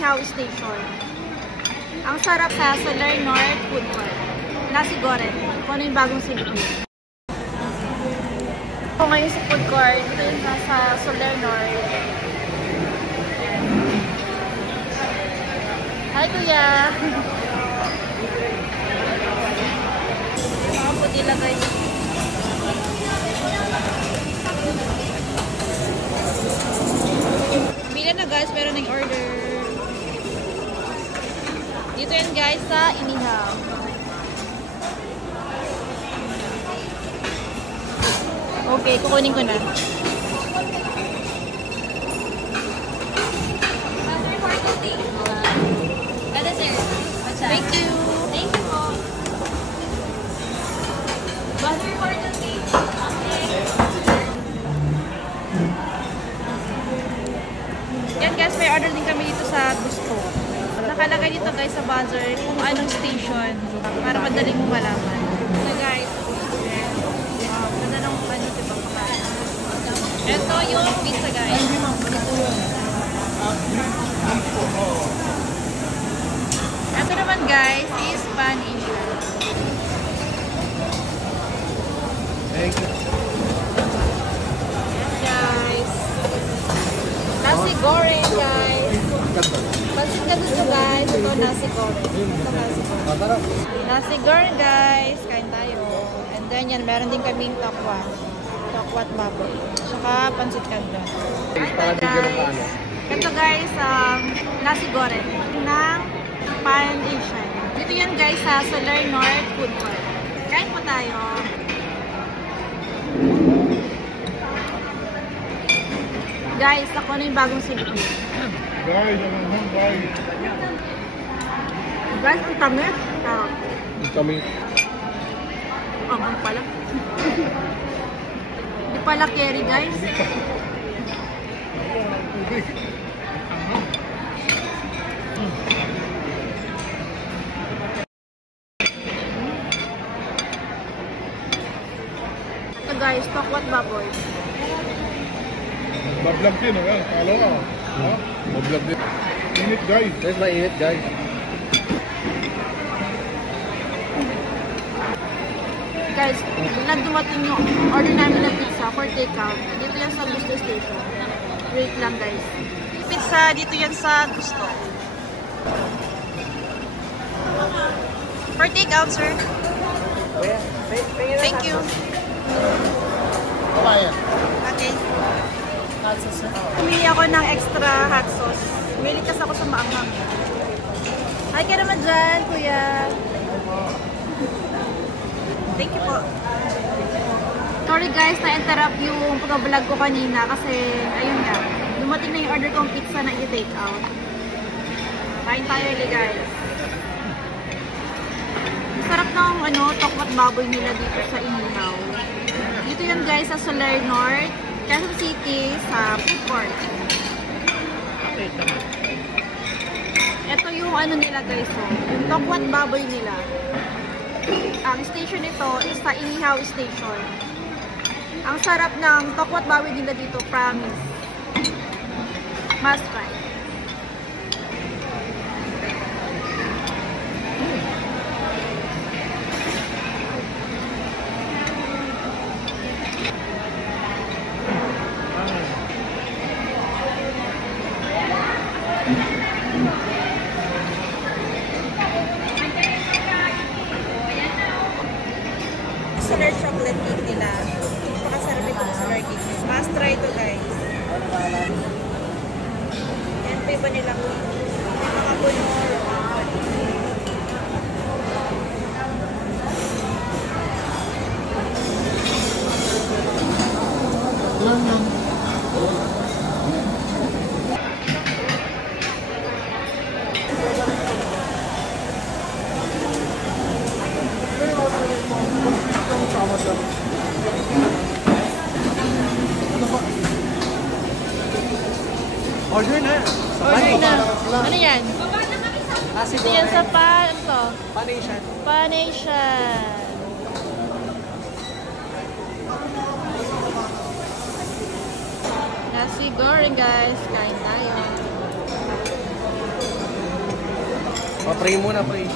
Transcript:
Inihaw Station. Ang sarap sa Solar North Food Court. Nasi goreng. Kung ano yung bagong silipin. Ako ngayon sa food court. Ito yung nasa Solar North. Hi, Kuya! Mga putila, guys. Bila na, guys. Pero nag-order. Dito yan, guys, sa Inihaw. Okay, kukunin ko na. Thank you. Thank you po. Butter for the tea. Yan guys, may order din kami dito sa Gusto. Nakalagay dito guys sa buzzer kung anong station para madaling mo malaman. So guys, ganda ng ano diba kakain. Ito yung pizza guys. Ito naman guys is Pan-Asia. Thank you. Yes guys. Nasi goreng guys. Pansit ka dito guys. Ito nasi goreng. Ito nasi goreng. Nasi goreng guys. Kain tayo. And then yan, meron din kaming tokwa. Tokwa at baboy. Saka pansit kanto. Hi guys. Ito guys, nasi goreng ng Pan-Asia. Dito yan guys sa Solar North Food Court. Kain po tayo. Guys, ako na yung bagong silipin. Guys, guys. Guys, ang tamis. Ang tamis. Ang pala. Hindi pala carry guys. Ito guys, tokwat baboy. Bablog din, ha? Kala ka. Ha? Bablog din. Init, guys. Guys, mainit, guys. Guys, bilang dumating yung order namin ng pizza for takeout. Dito yan sa Gusto Station. Wait lang guys. Pizza, dito yan sa Gusto. For takeout, sir. Thank you. Okay. Pumili ako ng extra hot sauce. Pumili kasi ako sa maanghang. Hi ka naman dyan, kuya. Thank you po. Sorry guys, na-interrupt yung pag-vlog ko kanina kasi, ayun nga, dumating na yung order kong pizza na i-take out. Kain tayo ulit guys. Sarap ng tokwat baboy nila dito sa Inihaw. Dito yun guys sa Solar North, Quezon City, sa food court. Ito yung nila guys, yung tokwat baboy nila. Ang station nito is sa Inihaw Station. Ang sarap ng tokwat baboy nila dito, promise. Must try. Solar chocolate cake nila. Napakasarap itong solar cake. Must try ito guys. Yan pa iba nilang mga bunor. Order na. Order na. Ano yan? Ito yan sa Pan-Asian. Pan-Asian. Nasi goreng guys. Kain tayo. Pa-pray muna, pray.